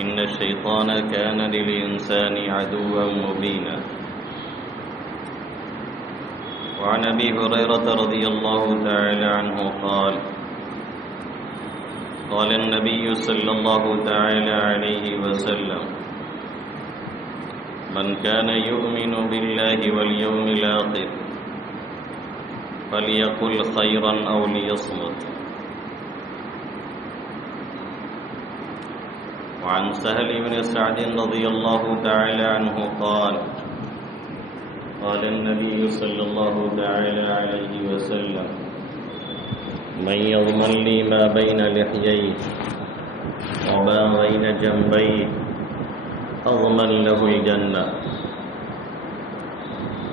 إن الشيطان كان للإنسان عدوا مبينا. وعن أبي هريرة رضي الله تعالى عنه قال قال النبي صلى الله تعالى عليه وسلم من كان يؤمن بالله واليوم الآخر فليقل خيرا أو ليصمت. وعن سهل بن سعد رضي الله تعالى عنه قال قال النبي صلى الله تعالى عليه وسلم من يضمن لي ما بين لحييه وما بين جنبيه أضمن له الجنة.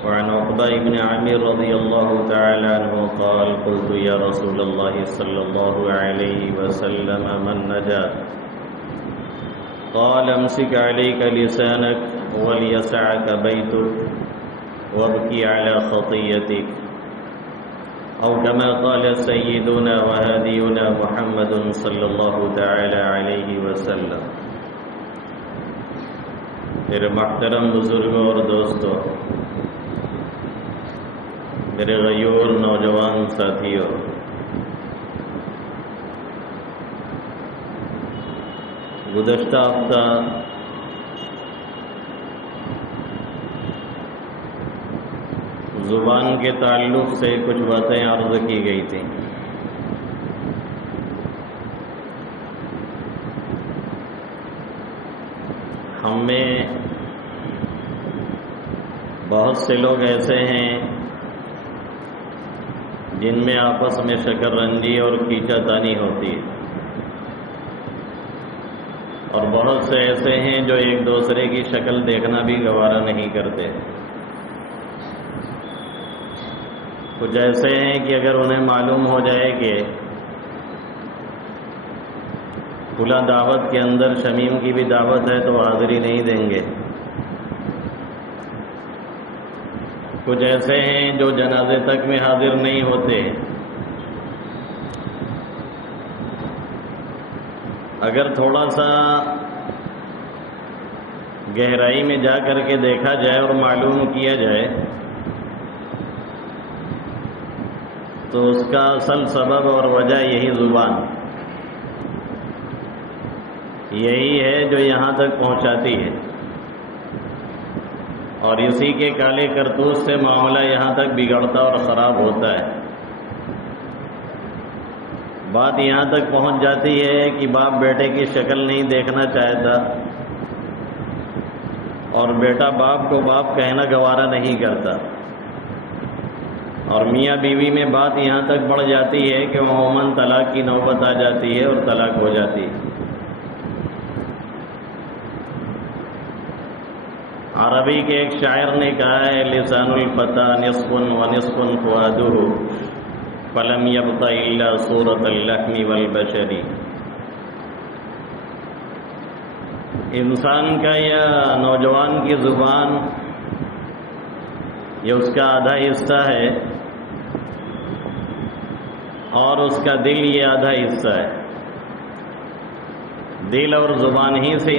وعن عقبة بن عامر رضي الله تعالى عنه قال قلت يا رسول الله صلى الله عليه وسلم من نجاة؟ قال امسك عليك لسانك وليسعك بيتك وابكي على خطيئتك، أو كما قال سيدنا وهادينا محمد صلی اللہ تعالی علیہ وسلم. میرے محترم بزرگوں اور دوستوں، میرے غیور نوجوان ساتھیوں، گزشتہ ہفتہ زبان کے تعلق سے کچھ باتیں عرض کی گئی تھیں. ہم میں بہت سے لوگ ایسے ہیں جن میں آپس میں شکر رنجی اور کھینچا تانی ہوتی ہے، اور بہت سے ایسے ہیں جو ایک دوسرے کی شکل دیکھنا بھی گوارا نہیں کرتے. کچھ ایسے ہیں کہ اگر انہیں معلوم ہو جائے کہ کھلا دعوت کے اندر شمیم کی بھی دعوت ہے تو حاضری نہیں دیں گے. کچھ ایسے ہیں جو جنازے تک میں حاضر نہیں ہوتے. اگر تھوڑا سا گہرائی میں جا کر کے دیکھا جائے اور معلوم کیا جائے تو اس کا اصل سبب اور وجہ یہی زبان، یہی ہے جو یہاں تک پہنچاتی ہے، اور اسی کے کالے کرتوت سے معاملہ یہاں تک بگڑتا اور خراب ہوتا ہے. بات یہاں تک پہنچ جاتی ہے کہ باپ بیٹے کی شکل نہیں دیکھنا چاہتا، اور بیٹا باپ کو باپ کہنا گوارا نہیں کرتا، اور میاں بیوی میں بات یہاں تک بڑھ جاتی ہے کہ عموماً طلاق کی نوبت آ جاتی ہے اور طلاق ہو جاتی ہے. عربی کے ایک شاعر نے کہا ہے لسان الفتى نصف ونصف فؤاده فلم يبق الا صورة اللحم والبشر. انسان کا یا نوجوان کی زبان یہ اس کا آدھا حصہ ہے، اور اس کا دل یہ آدھا حصہ ہے. دل اور زبان ہی سے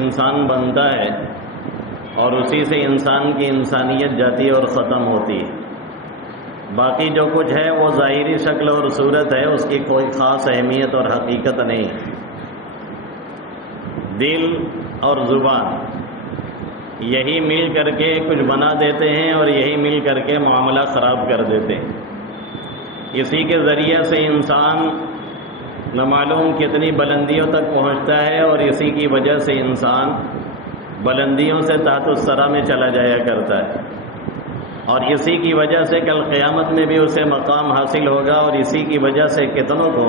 انسان بنتا ہے، اور اسی سے انسان کی انسانیت جاتی اور ختم ہوتی ہے. باقی جو کچھ ہے وہ ظاہری شکل اور صورت ہے، اس کی کوئی خاص اہمیت اور حقیقت نہیں. دل اور زبان یہی مل کر کے کچھ بنا دیتے ہیں، اور یہی مل کر کے معاملہ خراب کر دیتے ہیں. اسی کے ذریعے سے انسان نہ معلوم کتنی بلندیوں تک پہنچتا ہے، اور اسی کی وجہ سے انسان بلندیوں سے تحت الثری میں چلا جایا کرتا ہے، اور اسی کی وجہ سے کل قیامت میں بھی اسے مقام حاصل ہوگا، اور اسی کی وجہ سے کتنوں کو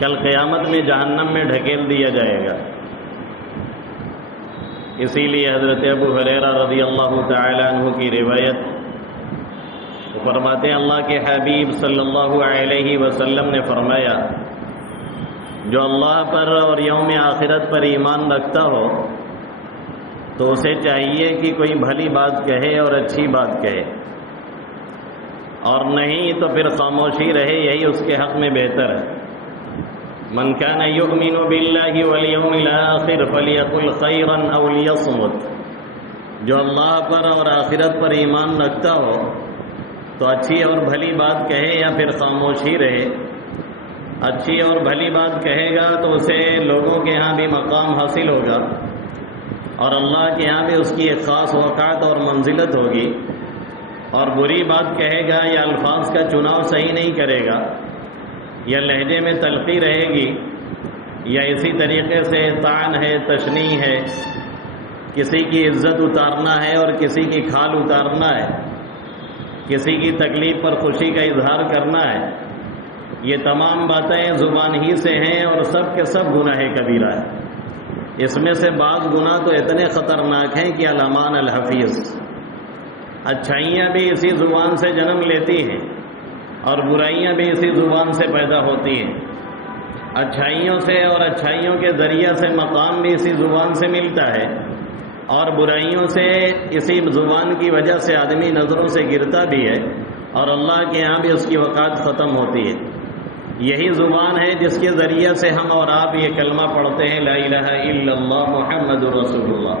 کل قیامت میں جہنم میں ڈھکیل دیا جائے گا. اسی لیے حضرت ابو ہریرہ رضی اللہ تعالی عنہ کی روایت فرماتے ہیں اللہ کے حبیب صلی اللہ علیہ وسلم نے فرمایا جو اللہ پر اور یوم آخرت پر ایمان رکھتا ہو تو اسے چاہیے کہ کوئی بھلی بات کہے اور اچھی بات کہے، اور نہیں تو پھر خاموشی رہے، یہی اس کے حق میں بہتر ہے. من کان یؤمن باللہ والیوم الآخر فلیقل خیرا او لیصمت، جو اللہ پر اور آخرت پر ایمان رکھتا ہو تو اچھی اور بھلی بات کہے یا پھر خاموش ہی رہے۔ اچھی اور بھلی بات کہے گا تو اسے لوگوں کے ہاں بھی مقام حاصل ہوگا اور اللہ کے یہاں بھی اس کی ایک خاص وقعت اور منزلت ہوگی، اور بری بات کہے گا یا الفاظ کا چناؤ صحیح نہیں کرے گا یا لہجے میں تلخی رہے گی یا اسی طریقے سے طعن ہے، تشنیع ہے، کسی کی عزت اتارنا ہے اور کسی کی کھال اتارنا ہے، کسی کی تکلیف پر خوشی کا اظہار کرنا ہے، یہ تمام باتیں زبان ہی سے ہیں اور سب کے سب گناہ کبیرہ ہے۔ اس میں سے بعض گناہ تو اتنے خطرناک ہیں کہ الامان الحفیظ، اچھائیاں بھی اسی زبان سے جنم لیتی ہیں اور برائیاں بھی اسی زبان سے پیدا ہوتی ہیں۔ اچھائیوں سے اور اچھائیوں کے ذریعہ سے مقام بھی اسی زبان سے ملتا ہے، اور برائیوں سے اسی زبان کی وجہ سے آدمی نظروں سے گرتا بھی ہے اور اللہ کے یہاں بھی اس کی وقات ختم ہوتی ہے۔ یہی زبان ہے جس کے ذریعے سے ہم اور آپ یہ کلمہ پڑھتے ہیں، لا الہ الا اللہ محمد رسول اللہ،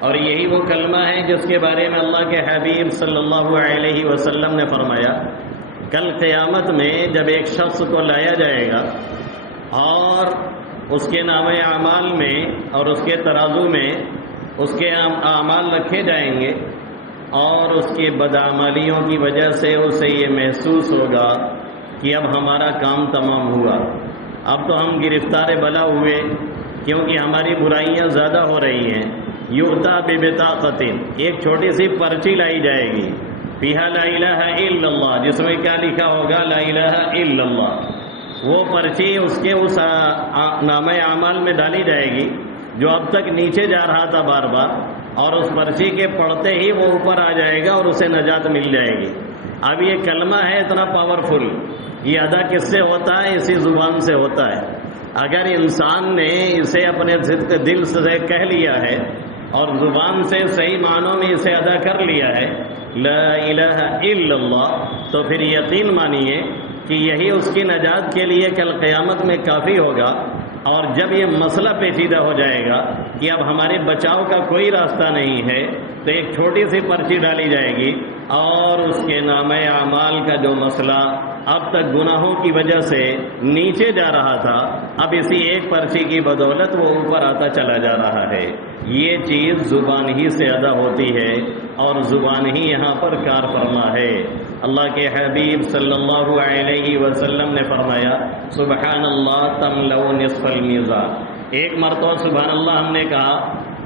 اور یہی وہ کلمہ ہے جس کے بارے میں اللہ کے حبیب صلی اللہ علیہ وسلم نے فرمایا کل قیامت میں جب ایک شخص کو لایا جائے گا اور اس کے نامہ اعمال میں اور اس کے ترازو میں اس کے اعمال رکھے جائیں گے، اور اس کی بدعمالیوں کی وجہ سے اسے یہ محسوس ہوگا کہ اب ہمارا کام تمام ہوا، اب تو ہم گرفتار بلا ہوئے کیونکہ ہماری برائیاں زیادہ ہو رہی ہیں۔ یؤتی ببطاقۃ، ایک چھوٹی سی پرچی لائی جائے گی، فیہا لا الہ الا اللہ، جس میں کیا لکھا ہوگا؟ لا الہ الا اللہ۔ وہ پرچی اس کے اس نامہ اعمال میں ڈالی جائے گی جو اب تک نیچے جا رہا تھا بار بار، اور اس پرچی کے پڑھتے ہی وہ اوپر آ جائے گا اور اسے نجات مل جائے گی۔ اب یہ کلمہ ہے اتنا پاورفل، یہ ادا کس سے ہوتا ہے؟ اسی زبان سے ہوتا ہے۔ اگر انسان نے اسے اپنے دل سے کہہ لیا ہے اور زبان سے صحیح معنوں میں اسے ادا کر لیا ہے، لا الہ الا اللہ، تو پھر یقین مانیے کہ یہی اس کی نجات کے لیے کل قیامت میں کافی ہوگا۔ اور جب یہ مسئلہ پیچیدہ ہو جائے گا کہ اب ہمارے بچاؤ کا کوئی راستہ نہیں ہے، تو ایک چھوٹی سی پرچی ڈالی جائے گی اور اس کے نامہ اعمال کا جو مسئلہ اب تک گناہوں کی وجہ سے نیچے جا رہا تھا، اب اسی ایک پرچی کی بدولت وہ اوپر آتا چلا جا رہا ہے۔ یہ چیز زبان ہی سے ادا ہوتی ہے اور زبان ہی یہاں پر کار فرما ہے۔ اللہ کے حبیب صلی اللہ علیہ وسلم نے فرمایا سبحان اللہ تملأ نصف المیزان، ایک مرتبہ سبحان اللہ ہم نے کہا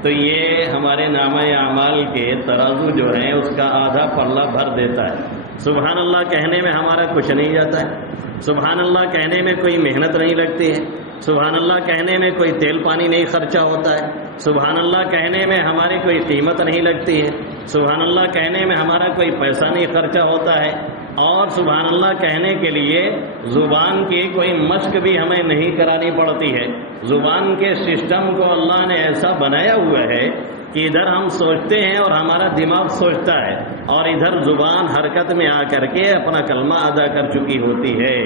تو یہ ہمارے نامہ اعمال کے ترازو جو ہیں اس کا آدھا پلہ بھر دیتا ہے۔ سبحان اللہ کہنے میں ہمارا کچھ نہیں جاتا ہے، سبحان اللہ کہنے میں کوئی محنت نہیں لگتی ہے، سبحان اللہ کہنے میں کوئی تیل پانی نہیں خرچہ ہوتا ہے، سبحان اللہ کہنے میں ہماری کوئی قیمت نہیں لگتی ہے، سبحان اللہ کہنے میں ہمارا کوئی پیسہ نہیں خرچہ ہوتا ہے، اور سبحان اللہ کہنے کے لیے زبان کی کوئی مشق بھی ہمیں نہیں کرانی پڑتی ہے۔ زبان کے سسٹم کو اللہ نے ایسا بنایا ہوا ہے کہ ادھر ہم سوچتے ہیں اور ہمارا دماغ سوچتا ہے، اور ادھر زبان حرکت میں آ کر کے اپنا کلمہ ادا کر چکی ہوتی ہے۔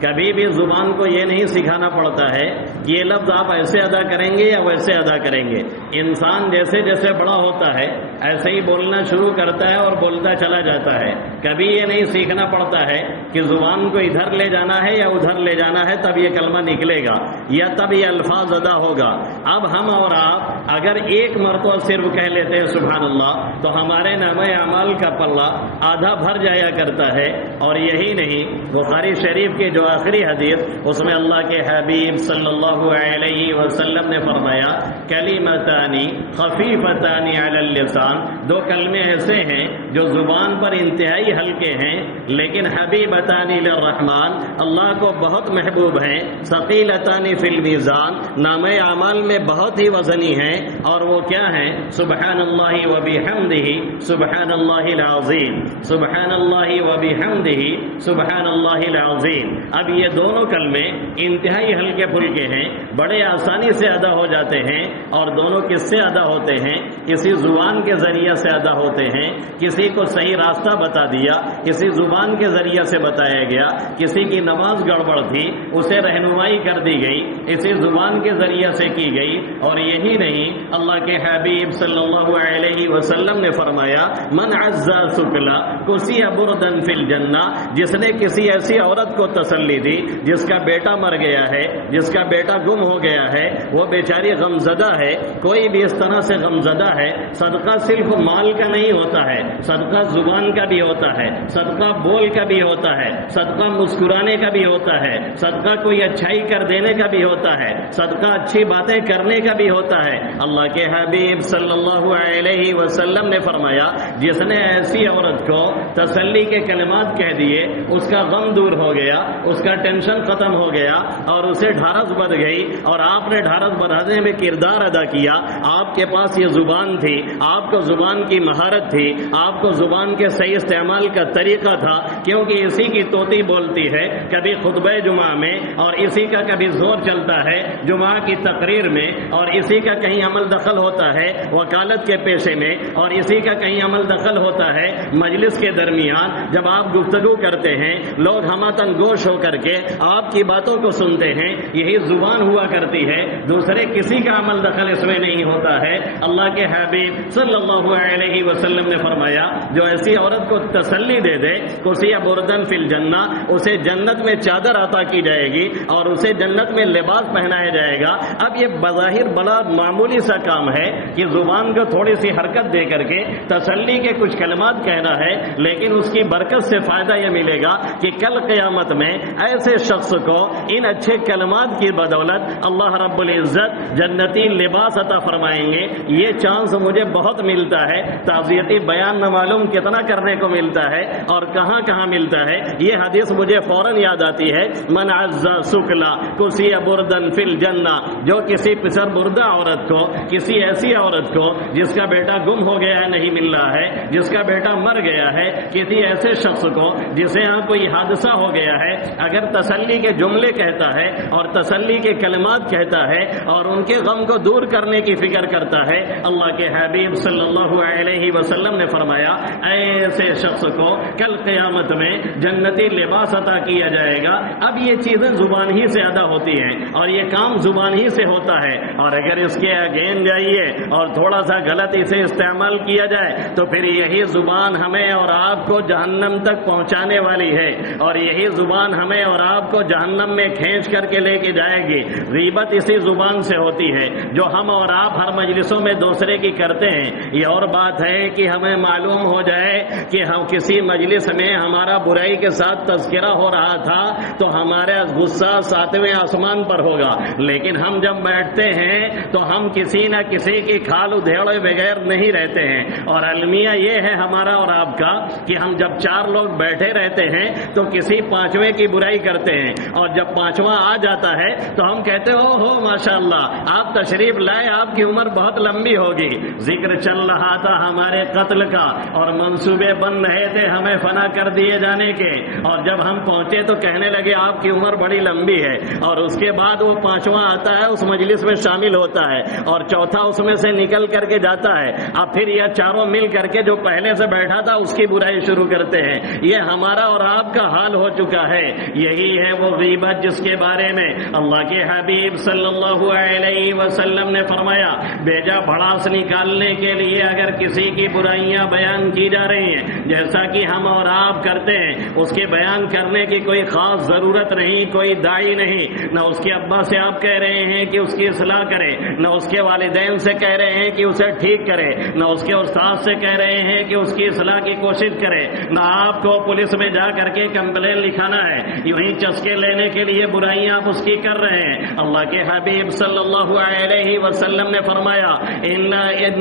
کبھی بھی زبان کو یہ نہیں سکھانا پڑتا ہے کہ یہ لفظ آپ ایسے ادا کریں گے یا ویسے ادا کریں گے۔ انسان جیسے جیسے بڑا ہوتا ہے ایسے ہی بولنا شروع کرتا ہے اور بولتا چلا جاتا ہے۔ کبھی یہ نہیں سیکھنا پڑتا ہے کہ زبان کو ادھر لے جانا ہے یا ادھر لے جانا ہے تب یہ کلمہ نکلے گا یا تب یہ الفاظ ادا ہوگا۔ اب ہم اور آپ اگر ایک مرتبہ صرف کہہ لیتے ہیں سبحان اللہ تو ہمارے نامہ اعمال کا پلہ آدھا بھر جایا کرتا ہے۔ اور یہی نہیں، بخاری شریف کے جو آخری حدیث اس میں اللہ کے حبیب صلی اللہ علیہ وسلم نے فرمایا کلمتان خفیفتان علی اللسان، دو کلمے ایسے ہیں جو زبان پر انتہائی ہلکے ہیں لیکن حبیبتان للرحمن، اللہ کو بہت محبوب ہیں، ثقیلتان فی المیزان، نامہ اعمال میں بہت ہی وزنی ہیں، اور وہ کیا ہیں؟ سبحان اللہ وبحمدہ سبحان اللہ العظیم، سبحان اللہ وبحمدہ سبحان اللہ العظیم۔ اب یہ دونوں کلمے انتہائی ہلکے پھلکے ہیں، بڑے آسانی سے ادا ہو جاتے ہیں، اور دونوں کس سے ادا ہوتے ہیں؟ اسی زبان کے کے ذریعے سے ادا ہوتے ہیں. کسی کو صحیح راستہ بتا دیا، کسی زبان کے ذریعے سے بتایا گیا، کسی کی نماز گڑبڑ تھی اسے رہنمائی کر دی گئی، اسی زبان کے ذریعے سے کی گئی. اور یہی نہیں، اللہ کے حبیب صلی اللہ علیہ وسلم نے فرمایا من عزا سکلا کسی بردن فی الجنہ، جس نے کسی ایسی عورت کو تسلی دی جس کا بیٹا مر گیا ہے، جس کا بیٹا گم ہو گیا ہے، وہ بیچاری غمزدہ ہے، کوئی بھی اس طرح سے غمزدہ ہے. صدقہ صرف مال کا نہیں ہوتا ہے، صدقہ زبان کا بھی ہوتا ہے، صدقہ بول کا بھی ہوتا ہے، صدقہ مسکرانے کا بھی ہوتا ہے، صدقہ کوئی اچھائی کر دینے کا بھی ہوتا ہے، صدقہ اچھی باتیں کرنے کا بھی ہوتا ہے. اللہ کے حبیب صلی اللہ علیہ وسلم نے فرمایا جس نے ایسی عورت کو تسلی کے کلمات کہہ دیے اس کا غم دور ہو گیا، اس کا ٹینشن ختم ہو گیا اور اسے ڈھارس بڑھ گئی. اور آپ نے ڈھارس بڑھانے میں کردار ادا کیا. آپ کے پاس یہ زبان تھی، آپ کو زبان کی مہارت تھی، آپ کو زبان کے صحیح استعمال کا طریقہ تھا، کیونکہ اسی کی طوطی بولتی ہے کبھی خطبہ جمعہ میں، اور اسی کا کبھی زور چلتا ہے جمعہ کی تقریر میں، اور اسی کا کہیں عمل دخل ہوتا ہے وکالت کے پیشے میں، اور اسی کا کہیں عمل دخل ہوتا ہے مجلس کے درمیان. جب آپ گفتگو کرتے ہیں لوگ ہماتن گوش ہو کر کے آپ کی باتوں کو سنتے ہیں، یہی زبان ہوا کرتی ہے، دوسرے کسی کا عمل دخل اس میں نہیں ہوتا ہے. اللہ کے حبیب صلی اللہ علیہ وسلم نے فرمایا جو ایسی عورت کو تسلی دے دے کسی بردن فی الجنہ، اسے جنت میں چادر عطا کی جائے گی اور اسے جنت میں لباس پہنایا جائے گا. اب یہ بظاہر بڑا معمولی سا کام ہے کہ زبان کو تھوڑی سی حرکت دے کر کے تسلی کے کچھ کلمات کہنا ہے، لیکن اس کی برکت سے فائدہ یہ ملے گا کہ کل قیامت میں ایسے شخص کو ان اچھے کلمات کی بدولت اللہ رب العزت جنتی لباس عطا فرمائیں گے. یہ چانس مجھے بہت ملتا ہے، تعزیتی بیان نہ معلوم کتنا کرنے کو ملتا ہے اور کہاں کہاں ملتا ہے. یہ حدیث مجھے فوراً یاد آتی ہے من عزا سکلا کسی بردن فی الجنہ، جو کسی پسر بردہ عورت کو، کسی ایسی عورت کو جس کا بیٹا گم ہو گیا ہے نہیں مل رہا ہے، جس کا بیٹا مر گیا ہے، کسی ایسے شخص کو جسے یہاں کوئی حادثہ ہو گیا ہے، اگر تسلی کے جملے کہتا ہے اور تسلی کے کلمات کہتا ہے اور ان کے غم کو دور کرنے کی فکر کرتا ہے، اللہ کے حبیب صلی اللہ علیہ وسلم نے فرمایا ایسے شخص کو کل قیامت میں جنتی لباس عطا کیا جائے گا. اب یہ چیزیں زبان ہی سے ادا ہوتی ہیں اور یہ کام زبان ہی سے ہوتا ہے، اور اگر اس کے اگین جائیے اور تھوڑا سا غلط اسے استعمال کیا جائے تو پھر یہی زبان ہمیں اور آپ کو جہنم تک پہنچانے والی ہے، اور یہی زبان ہمیں اور آپ کو جہنم میں کھینچ کر کے لے کے جائے گی. غیبت اسی زبان سے ہوتی ہے جو ہم اور آپ ہر مجلسوں میں دوسرے کی کرتے ہیں. یہ اور بات ہے کہ ہمیں معلوم ہو جائے کہ ہم کسی مجلس میں ہمارا برائی کے ساتھ تذکرہ ہو رہا تھا تو ہمارا غصہ 7ویں آسمان پر ہوگا، لیکن ہم جب بیٹھتے ہیں تو ہم کسی نہ کسی کی کھال ادھیڑے بغیر نہیں رہتے ہیں. اور المیہ یہ ہے ہمارا اور آپ کا کہ ہم جب 4 لوگ بیٹھے رہتے ہیں تو کسی 5ویں کی برائی کرتے ہیں، اور جب 5واں آ جاتا ہے تو ہم کہتے ہو ماشاءاللہ آپ تشریف لائے، آپ کی عمر بہت لمبی ہوگی. ذکر چل رہا تھا ہمارے قتل کا اور منصوبے بن رہے تھے ہمیں فنا کر دیے جانے کے، اور جب ہم پہنچے تو کہنے لگے آپ کی عمر بڑی لمبی ہے. اور اس کے بعد وہ 5واں آتا ہے، اس مجلس میں شامل ہوتا ہے، اور چوتھا اس میں سے نکل کر کے جاتا ہے. اب پھر یہ چاروں مل کر کے جو پہلے سے بیٹھا تھا اس کی برائی شروع کرتے ہیں. یہ ہمارا اور آپ کا حال ہو چکا ہے. یہی ہے وہ غیبت جس کے بارے میں اللہ کے حبیب صلی اللہ علیہ وسلم نے فرمایا بیجا بھڑاس نکالنے کے لیے اگر کسی کی برائیاں بیان کی جا رہی ہیں جیسا کہ ہم اور آپ کرتے ہیں، اس کے بیان کرنے کی کوئی خاص ضرورت نہیں، کوئی داعی نہیں. نہ اس کے ابا سے آپ کہہ رہے ہیں کہ اس کی اصلاح کرے، نہ اس کے والدین سے کہہ رہے ہیں کہ اسے ٹھیک کرے، نہ اس کے استاد سے کہہ رہے ہیں کہ اس کی اصلاح کی کوشش کرے، نہ آپ کو پولیس میں جا کر کے کمپلین لکھانا ہے. یوں ہی چسکے لینے کے لیے برائیاں آپ اس کی کر رہے ہیں. اللہ کے حبیب صلی اللہ علیہ وسلم نے فرمایا ان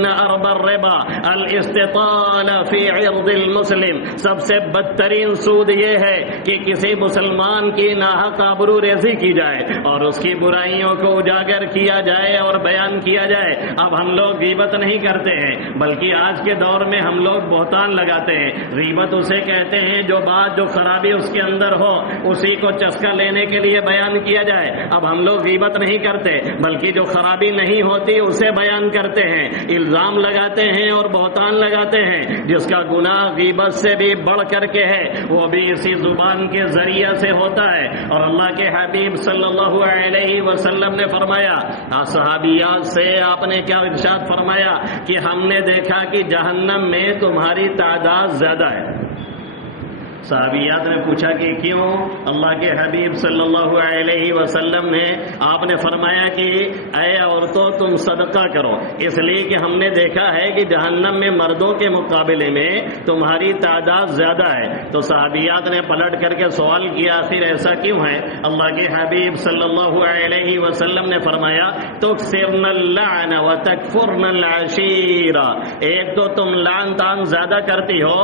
ارب الربا الاستطال فی عرض المسلم، سب سے بدترین سود یہ ہے کہ کسی مسلمان کی ناحق آبرو ریزی کی جائے اور اس کی برائیوں کو اجاگر کیا جائے اور بیان کیا جائے. اب ہم لوگ غیبت نہیں کرتے ہیں بلکہ آج کے دور میں ہم لوگ بہتان لگاتے ہیں. غیبت اسے کہتے ہیں جو بات جو خرابی اس کے اندر ہو اسی کو چسکا لینے کے لیے بیان کیا جائے. اب ہم لوگ غیبت نہیں کرتے بلکہ جو خرابی نہیں ہوتی اسے بیان کرتے ہیں. الزام لگا لگاتے ہیں اور بہتان لگاتے ہیں، جس کا گناہ غیبت سے بھی بڑھ کر کے ہے، وہ بھی اسی زبان کے ذریعے سے ہوتا ہے۔ اور اللہ کے حبیب صلی اللہ علیہ وسلم نے فرمایا، صحابیات سے آپ نے کیا ارشاد فرمایا کہ ہم نے دیکھا کہ جہنم میں تمہاری تعداد زیادہ ہے۔ صحابیات نے پوچھا کہ کیوں؟ اللہ کے حبیب صلی اللہ علیہ وسلم نے آپ نے فرمایا کہ اے عورتوں تم صدقہ کرو، اس لیے کہ ہم نے دیکھا ہے کہ جہنم میں مردوں کے مقابلے میں تمہاری تعداد زیادہ ہے۔ تو صحابیات نے پلٹ کر کے سوال کیا آخر ایسا کیوں ہے؟ اللہ کے حبیب صلی اللہ علیہ وسلم نے فرمایا تکثرن اللعن وتکفرن العشیرہ، ایک تو تم لعن طعن زیادہ کرتی ہو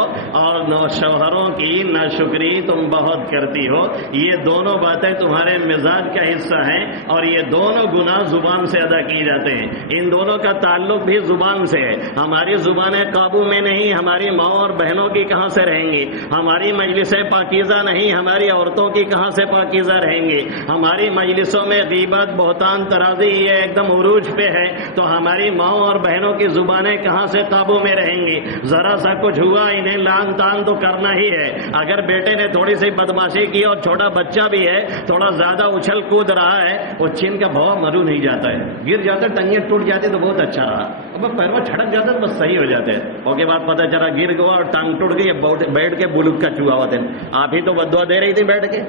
اور شوہروں کی ناشکری تم بہت کرتی ہو، یہ دونوں باتیں تمہارے مزاج کا حصہ ہیں اور یہ دونوں گناہ زبان سے ادا کیے جاتے ہیں۔ ان دونوں کا تعلق بھی زبان سے ہے۔ ہماری زبانیں قابو میں نہیں، ہماری ماں اور بہنوں کی کہاں سے رہیں گی؟ ہماری مجلسیں پاکیزہ نہیں، ہماری عورتوں کی کہاں سے پاکیزہ رہیں گی؟ ہماری مجلسوں میں غیبت بہتان ترازی یہ ایک دم عروج پہ ہے، تو ہماری ماں اور بہنوں کی زبانیں کہاں سے قابو میں رہیں گی؟ ذرا سا کچھ ہوا انہیں لعن طعن تو کرنا ہی ہے۔ اگر بیٹے نے تھوڑی سی بدماشی کی اور چھوٹا بچہ بھی ہے تھوڑا زیادہ اچھل کود رہا ہے، وہ چھین کا بھاؤ مرو نہیں جاتا ہے، گر جاتا ہے، ٹنگیں ٹوٹ جاتی تو بہت اچھا رہا، اب پیروں چھڑک جاتا ہے بس صحیح ہو جاتے ہیں، اور کے بعد پتہ چلا گر گیا اور ٹانگ ٹوٹ گئی، بیٹھ کے بلوک کا چوہا ہوتے ہیں۔ آپ ہی تو بددعا دے رہی تھی بیٹھ کے،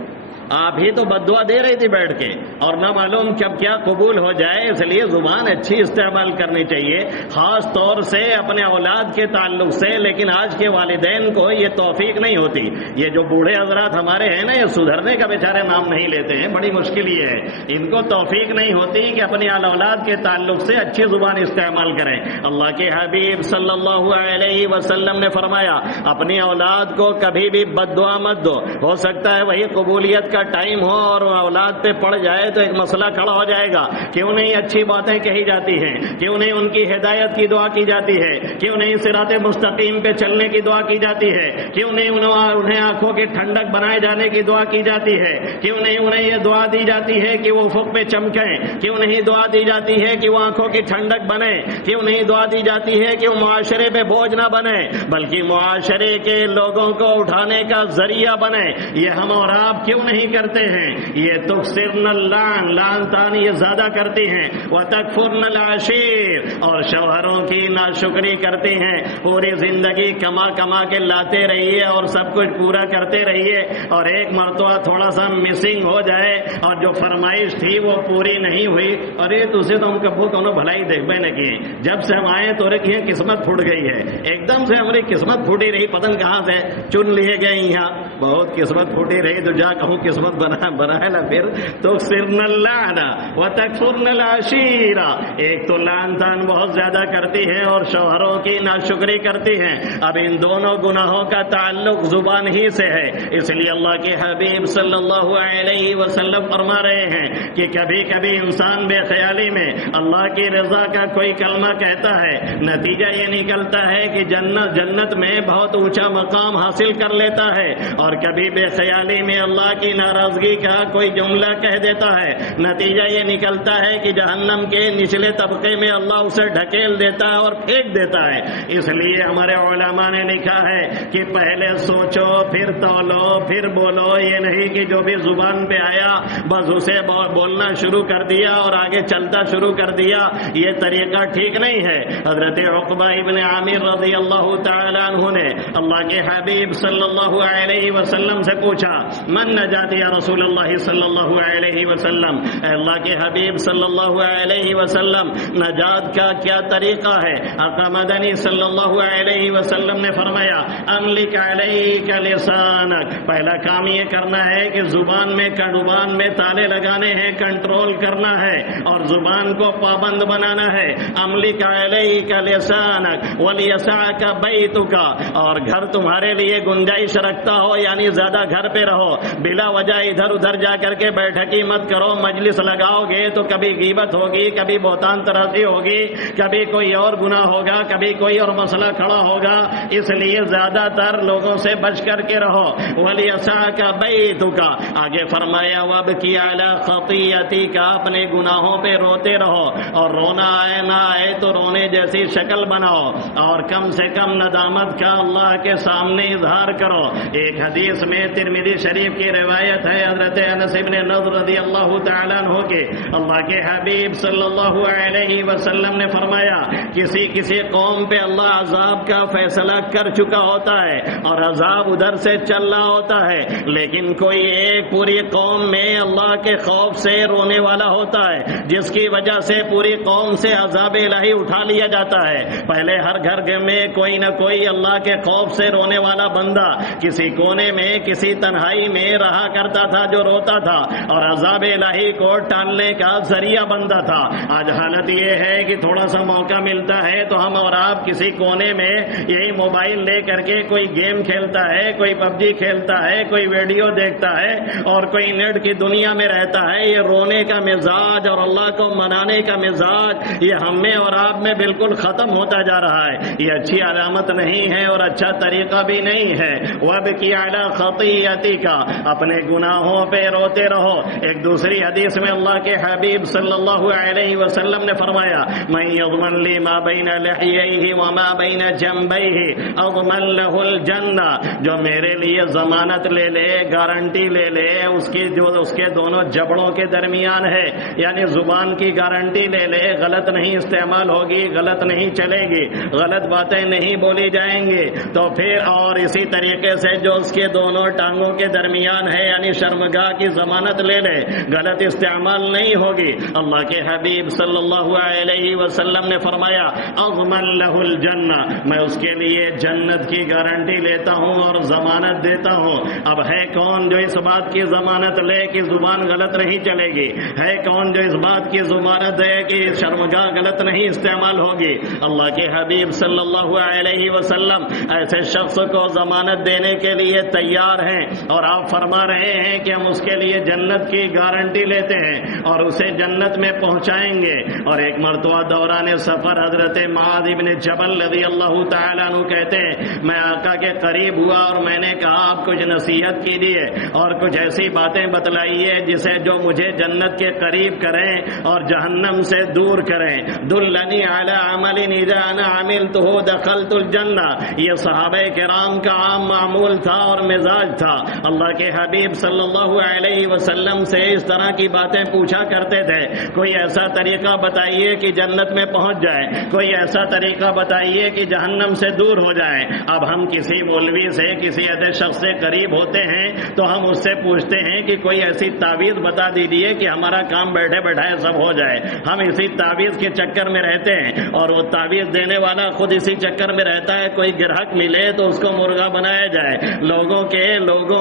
آپ ہی تو بددعا دے رہی تھی بیٹھ کے، اور نہ معلوم کب کیا قبول ہو جائے۔ اس لیے زبان اچھی استعمال کرنی چاہیے، خاص طور سے اپنے اولاد کے تعلق سے، لیکن آج کے والدین کو یہ توفیق نہیں ہوتی۔ یہ جو بوڑھے حضرات ہمارے ہیں نا، یہ سدھرنے کا بیچارے نام نہیں لیتے ہیں، بڑی مشکل یہ ہے، ان کو توفیق نہیں ہوتی کہ اپنی اولاد کے تعلق سے اچھی زبان استعمال کریں۔ اللہ کے حبیب صلی اللہ علیہ وسلم نے فرمایا اپنی اولاد کو کبھی بھی بددعا مت دو، ہو سکتا ہے وہی قبولیت کا ٹائم ہو اور اولاد پہ پڑ جائے تو ایک مسئلہ کھڑا ہو جائے گا، کیوں نہیں اچھی باتیں کہی جاتی ہیں، کیوں نہیں ان کی ہدایت کی دعا کی جاتی ہے، کیوں نہیں صراط مستقیم پہ چلنے کی دعا کی جاتی ہے، کیوں نہیں انہیں آنکھوں کی ٹھنڈک بنائے جانے کی دعا کی جاتی ہے، کیوں نہیں انہیں یہ دعا دی جاتی ہے کہ وہ افق پہ چمکیں، کیوں نہیں دعا دی جاتی ہے کہ وہ آنکھوں کی ٹھنڈک بنے، کیوں نہیں دعا دی جاتی ہے کہ وہ معاشرے پہ بوجھ نہ بنے بلکہ معاشرے کے لوگوں کو اٹھانے کا ذریعہ بنے۔ یہ ہم اور آپ کیوں نہیں کرتے ہیں؟ یہ تکثرن اللعن، لعن طعن یہ زیادہ کرتی ہیں، وتکفرن العشیر، اور شوہروں کی ناشکری کرتی ہیں۔ پوری زندگی کما کما کے لاتے رہیے اور سب کچھ پورا کرتے رہیے، اور ایک مرتبہ تھوڑا سا مسنگ ہو جائے اور جو فرمائش تھی وہ پوری نہیں ہوئی، ارے تجھے تو ہم کبو تو بھلائی دیکھ بے نہ کیے، جب سے ہم آئے تو رکھیے قسمت پھوٹ گئی ہے، ایک دم سے ہماری قسمت پھوٹی رہی، پتن کہاں سے چن لیے گئے، یہاں بہت قسمت پھوٹی رہی تو جا کہوں قسمت بنا ہے نا، پھر تو تکثرن اللعن وتکفرن العشیرہ، ایک تو لعن طعن بہت زیادہ کرتی ہے اور شوہروں کی ناشکری کرتی ہیں۔ اب ان دونوں گناہوں کا تعلق زبان ہی سے ہے، اس لیے اللہ کے حبیب صلی اللہ علیہ وسلم فرما رہے ہیں کہ کبھی کبھی انسان بے خیالی میں اللہ کی رضا کا کوئی کلمہ کہتا ہے، نتیجہ یہ نکلتا ہے کہ جنت میں بہت اونچا مقام حاصل کر لیتا ہے، اور کبھی بے خیالی میں اللہ کی ناراضگی کا کوئی جملہ کہہ دیتا ہے، نتیجہ یہ نکلتا ہے کہ جہنم کے نچلے طبقے میں اللہ اسے ڈھکیل دیتا ہے اور پھینک دیتا ہے۔ اس لیے ہمارے علماء نے لکھا ہے کہ پہلے سوچو پھر تولو پھر بولو، یہ نہیں کہ جو بھی زبان پہ آیا بس اسے بولنا شروع کر دیا اور آگے چلتا شروع کر دیا، یہ طریقہ ٹھیک نہیں ہے۔ حضرت عقبہ ابن عامر رضی اللہ تعالیٰ عنہ نے اللہ کے حبیب صلی اللہ علیہ وسلم سے پوچھا من نجات یا رسول اللہ صلی اللہ علیہ وسلم، اے اللہ کے حبیب صلی اللہ علیہ وسلم نجات کا کیا طریقہ ہے؟ آقا مدنی صلی اللہ علیہ وسلم نے فرمایا املک علیک لسانک، پہلا کام یہ کرنا ہے کہ زبان میں تالے لگانے ہیں، کنٹرول کرنا ہے اور زبان کو پابند بنانا ہے۔ املک علیک لسانک ولی وَلْيَسَعْكَ بَيْتُكَ، اور گھر تمہارے لیے گنجائش رکھتا ہو، یعنی زیادہ گھر پہ رہو، بلا وجہ ادھر ادھر جا کر کے بیٹھکی مت کرو، مجلس لگاؤ گے تو کبھی غیبت ہوگی، کبھی بہتان ترازی ہوگی، کبھی کوئی اور گناہ ہوگا، کبھی کوئی اور مسئلہ کھڑا ہوگا، اس لیے زیادہ تر لوگوں سے بچ کر کے رہو۔ وَلْيَسَعْكَ بَيْتُكَ، آگے فرمایا وَابْكِ عَلَىٰ خَطِيئَتِكَ، اپنے گناہوں پہ روتے رہو، اور رونا آئے نہ آئے تو رونے جیسی شکل بناؤ، اور کم سے کم ندامت کا اللہ کے سامنے اظہار کرو۔ ایک حدیث میں ترمذی شریف کی روایت ہے، حضرت انس بن نضر رضی اللہ تعالیٰ عنہ کے، اللہ کے حبیب صلی اللہ علیہ وسلم نے فرمایا کسی قوم پہ اللہ عذاب کا فیصلہ کر چکا ہوتا ہے اور عذاب ادھر سے چل رہا ہوتا ہے، لیکن کوئی ایک پوری قوم میں اللہ کے خوف سے رونے والا ہوتا ہے، جس کی وجہ سے پوری قوم سے عذاب الہی اٹھا لیا جاتا ہے۔ پہلے ہر گھر میں کوئی نہ کوئی اللہ کے خوف سے رونے والا بندہ کسی کونے میں کسی تنہائی میں رہا کرتا تھا جو روتا تھا اور عذاب الہی کو ٹالنے کا ذریعہ بنتا تھا۔ آج حالت یہ ہے کہ تھوڑا سا موقع ملتا ہے تو ہم اور آپ کسی کونے میں یہی موبائل لے کر کے کوئی گیم کھیلتا ہے، کوئی پب جی کھیلتا ہے، کوئی ویڈیو دیکھتا ہے اور کوئی نیٹ کی دنیا میں رہتا ہے۔ یہ رونے کا مزاج اور اللہ کو منانے کا مزاج یہ ہم میں اور آپ میں بالکل ختم ہوتا جا رہا ہے۔ یہ اچھی علامت نہیں ہے اور اچھا طریقہ بھی نہیں ہے۔ وَابْكِ عَلَىٰ خَطِيئَتِكَ، اپنے گناہوں پہ روتے رہو۔ ایک دوسری حدیث میں اللہ کے حبیب صلی اللہ علیہ وسلم نے فرمایا مَن يَضْمَنْ لِي مَا بَيْنَ لِحْيَيْهِ وَمَا بَيْنَ جَنبَيْهِ أَضْمَنْ لَهُ الْجَنَّةَ، جو میرے لیے ضمانت لے لے، گارنٹی لے لے، اس کے دونوں جبڑوں کے درمیان ہے، یعنی زبان کی گارنٹی لے لے، غلط نہیں استعمال ہوگی، غلط نہیں چلے گی، غلط باتیں نہیں بولی جائیں گی، تو پھر اور اسی طریقے سے جو اس کے دونوں ٹانگوں کے درمیان ہے، یعنی شرمگاہ کی ضمانت لے لے، غلط استعمال نہیں ہوگی۔ اللہ کے حبیب صلی اللہ علیہ وسلم نے فرمایا اضمن لہ الجنہ، میں اس کے لیے جنت کی گارنٹی لیتا ہوں اور ضمانت دیتا ہوں۔ اب ہے کون جو اس بات کی ضمانت لے کہ زبان غلط نہیں چلے گی؟ ہے کون جو اس بات کی ضمانت دے کہ شرمگاہ غلط نہیں استعمال ہوگی؟ اللہ کے حبیب صلی اللہ علیہ وسلم ایسے شخص کو ضمانت دینے کے لیے تیار ہیں، اور آپ فرما رہے ہیں کہ ہم اس کے لیے جنت کی گارنٹی لیتے ہیں اور اسے جنت میں پہنچائیں گے۔ اور ایک مرتبہ دوران سفر حضرت معاذ بن جبل رضی اللہ تعالیٰ عنہ کہتے ہیں میں آقا کے قریب ہوا اور میں نے کہا آپ کچھ نصیحت کیجیے اور کچھ ایسی باتیں بتلائیے جسے جو مجھے جنت کے قریب کریں اور جہنم سے دور کریں۔ دلنی علی عمل اذا انا عملتہ دخلت الجنہ، یہ صحابہ کرام کا عام معمول تھا اور مزاج تھا۔ اللہ کے حبیب صلی اللہ علیہ وسلم سے اس طرح کی باتیں پوچھا کرتے تھے، کوئی ایسا طریقہ بتائیے کہ جنت میں پہنچ جائے، کوئی ایسا طریقہ بتائیے کہ جہنم سے دور ہو جائے۔ اب ہم کسی مولوی سے کسی ایسے شخص سے قریب ہوتے ہیں تو ہم اس سے پوچھتے ہیں کہ کوئی ایسی تعویذ بتا دیجیے کہ ہمارا کام بیٹھے بیٹھائے سب ہو جائے۔ ہم اسی تعویذ کے چکر میں رہتے ہیں اور وہ تعویذ دینے والا خود اسی چکر میں رہتا ہے، کوئی گراہک ملے تو اس کو مرغا بنایا جائے، لوگوں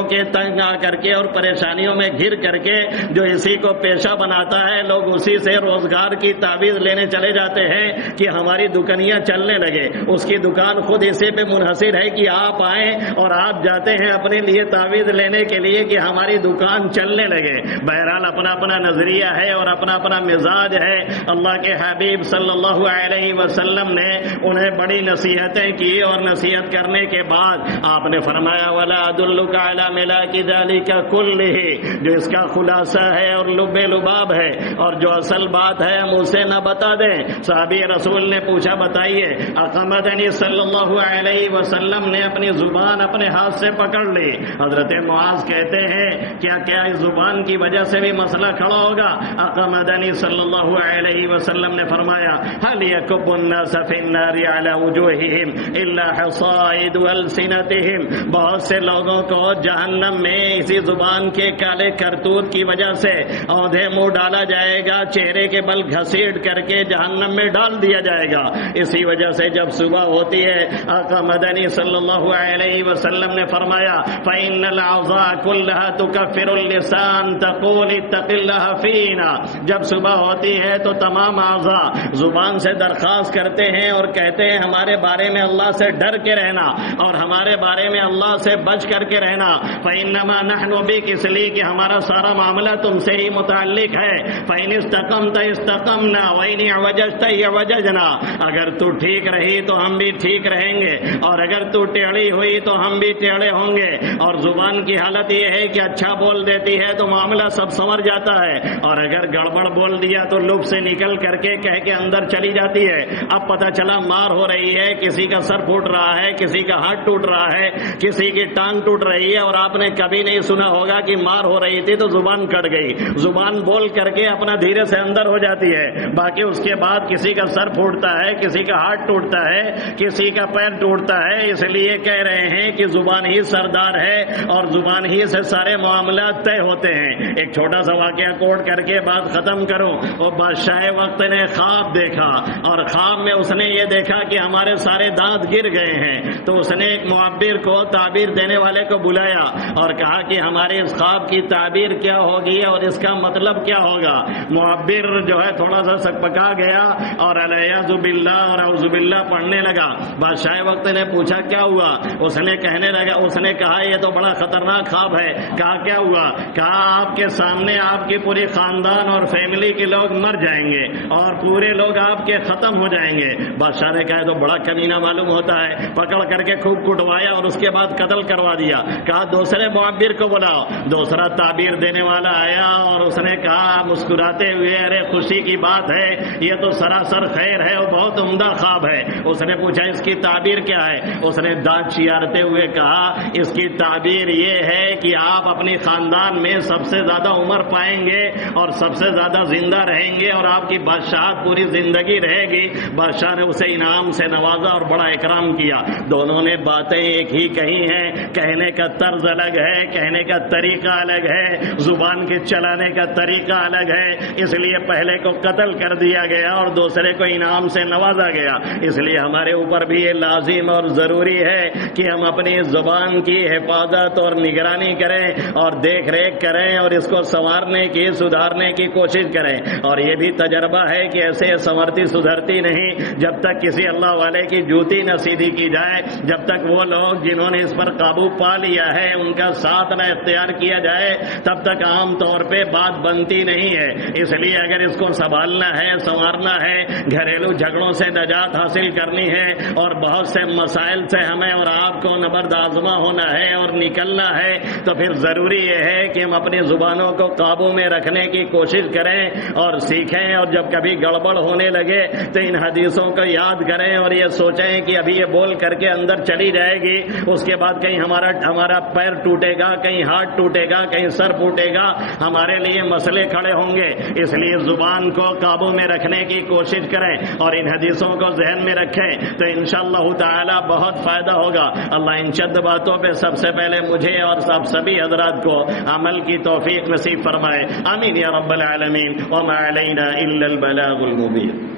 کے تنگ آ کر کے اور پریشانیوں میں گر کر کے جو اسی کو پیشہ بناتا ہے، لوگ اسی سے روزگار کی تعویذ لینے چلے جاتے ہیں کہ ہماری دکانیاں چلنے لگے۔ اس کی دکان خود اسی پہ منحصر ہے کہ آپ آئیں اور آپ جاتے ہیں اپنے لیے تعویذ لینے کے لیے کہ ہماری دکان چلنے لگے۔ بہرحال اپنا اپنا نظریہ ہے اور اپنا اپنا مزاج ہے۔ اللہ کے حبیب صلی اللہ علیہ وسلم نے انہیں بڑی نصیحتیں کی اور نصیحت کرنے کے بعد آپ نے فرمایا وَلَا أَدُلُّكَ عَلَىٰ مِلَاكِ ذَلِكَ كُلِّهِ، جو اس کا خلاصہ ہے اور لب لباب ہے اور جو اصل بات ہے ہم اسے نہ بتا دیں۔ صحابی رسول نے پوچھا بتائیے، اقامدنی صلی اللہ علیہ وسلم نے اپنی زبان اپنے ہاتھ سے پکڑ لی۔ حضرت معاذ کہتے ہیں کیا اس زبان کی وجہ سے بھی مسئلہ کھڑا ہوگا؟ اقامدنی صلی اللہ علیہ وسلم نے فرمایا هل يكب الناس في النار على وجوههم الا حصائد السنتهم، بہت سے لوگوں کو جہنم میں اسی زبان کے کالے کرتوت کی وجہ سے اوندھے منہ ڈالا جائے گا، چہرے کے بل گھسیٹ کر کے جہنم میں ڈال دیا جائے گا۔ اسی وجہ سے جب صبح ہوتی ہے آقا مدنی صلی اللہ علیہ وسلم نے فرمایا فإن الأعضاء كلها تكفر اللسان تقول اتق الله فينا، جب صبح ہوتی ہے تو تمام اعضاء زبان سے درخواست کرتے ہیں اور کہتے ہیں ہمارے بارے میں اللہ سے ڈر کے رہنا اور ہمارے بارے میں اللہ سے بچ کر کے رہنا. فإنما نحن بك، اس لیے کہ ہمارا سارا معاملہ تم سے ہی متعلق ہے. فإن استقمت استقمنا وإن اعوججت اعوججنا، اگر تو ٹھیک رہی تو ہم بھی ٹھیک رہیں گے، اور اگر تو ٹیڑھی ہوئی تو ہم بھی ٹیڑھے ہوں گے. اور زبان کی حالت یہ ہے کہ اچھا بول دیتی ہے تو معاملہ سب سنور جاتا ہے، اور اگر گڑبڑ بول دیا تو لب سے نکل کر کے کہہ کے اندر چلی جاتی ہے. اب پتہ چلا مار ہو رہی ہے، کسی کا سر پھوٹ رہا ہے، کسی کا ہاتھ ٹوٹ رہا ہے، کسی کی ٹانگ ٹوٹ رہی ہے، اور آپ نے کبھی نہیں سنا ہوگا کہ مار ہو رہی تھی تو زبان کٹ گئی. زبان بول کر کے اپنا دھیرے سے اندر ہو جاتی ہے. باقی اس کے بعد کسی کا سر پھوٹتا ہے، کسی کا ہاتھ ٹوٹتا ہے، کسی کا پیر ٹوٹتا ہے. اس لیے کہہ رہے ہیں کہ زبان ہی سردار ہے اور زبان ہی سے سارے معاملات طے ہوتے ہیں. ایک چھوٹا سا واقعہ کوٹ کر کے بات ختم کروں. اور بادشاہ وقت نے خواب دیکھا، اور خواب میں اس نے یہ دیکھا کہ ہمارے سارے دانت گر گئے ہیں. تو اس نے ایک معبر کو، تعبیر دینے والے کو بلایا اور کہا کہ ہمارے اس خواب کی تعبیر کیا ہوگی اور اس کا مطلب کیا ہوگا. معبر جو ہے تھوڑا سا سکپکا گیا اور الیاذ باللہ اور اعوذ باللہ پڑھنے لگا. بادشاہ وقت نے پوچھا کیا ہوا؟ اس نے کہنے لگا، اس نے کہا یہ تو بڑا خطرناک خواب ہے. کہا کیا ہوا؟ کہا آپ کے سامنے آپ کی پوری خاندان اور فیملی کے لوگ مر جائیں گے اور پورے لوگ آپ کے ختم ہو جائیں گے. بادشاہ نے کہا تو بڑا کمینہ معلوم ہوتا ہے. پکڑ کر کے خوب کٹوایا اور اس کے بعد قتل کروا دیا. کہا دوسرے معبر کو بلاؤ. دوسرا تعبیر دینے والا آیا اور اس نے کہا مسکراتے ہوئے، ارے خوشی کی بات ہے، یہ تو سراسر خیر ہے اور بہت عمدہ خواب ہے. اس نے پوچھا اس کی تعبیر کیا ہے؟ اس نے دانت چیارتے ہوئے کہا اس کی تعبیر یہ ہے کہ آپ اپنی خاندان میں سب سے زیادہ عمر پائیں گے اور سب سے زیادہ زندہ رہیں گے اور آپ کی بادشاہت پوری زندگی رہے گی. بادشاہ نے اسے انعام سے نوازا اور بڑا اکرام کیا. دونوں نے باتیں ایک ہی کہی ہیں، کہنے کا طرز الگ ہے، کہنے کا طریقہ الگ ہے، زبان کے چلانے کا طریقہ الگ ہے. اس لیے پہلے کو قتل کر دیا گیا اور دوسرے کو انعام سے نوازا گیا. اس لیے ہمارے اوپر بھی یہ لازم اور ضروری ہے کہ ہم اپنی زبان کی حفاظت اور نگرانی کریں اور دیکھ ریکھ کریں اور اس کو سنوارنے کی، سدھارنے کی کوشش کریں. اور یہ بھی تجربہ ہے کہ ایسے سنورتی سدھرتی نہیں جب تک کسی اللہ والے کی جوتی نہ سیدھی کی جائے، جب تک وہ لوگ جنہوں نے اس پر قابو پا لیا ہے ان کا ساتھ نہ اختیار کیا جائے تب تک عام طور پہ بات بنتی نہیں ہے. اس لیے اگر اس کو سنبھالنا ہے، سنوارنا ہے، گھریلو جھگڑوں سے نجات حاصل کرنی ہے اور بہت سے مسائل سے ہمیں اور آپ کو نبرد آزما ہونا ہے اور نکلنا ہے، تو پھر ضروری یہ ہے کہ ہم اپنی زبانوں کو قابو میں رکھنے کی کوشش کریں اور سیکھیں. اور جب کبھی گڑبڑ ہونے لگے تو ان حدیثوں کو یاد کریں اور یہ سوچیں کہ ابھی یہ بول کر کے اندر چلی جائے گی، اس کے بعد کہیں ہمارا پیر ٹوٹے گا، کہیں ہاتھ ٹوٹے گا، کہیں سر پھوٹے گا، ہمارے لیے مسئلے کھڑے ہوں گے. اس لیے زبان کو قابو میں رکھنے کی کوشش کریں اور ان حدیثوں کو ذہن میں رکھیں تو انشاءاللہ تعالی بہت فائدہ ہوگا. اللہ ان چند باتوں پہ سب سے پہلے مجھے اور سبھی حضرات کو عمل کی توفیق نصیب فرمائے. آمین یا رب العالمین. وما علینا الا البلاغ المبین.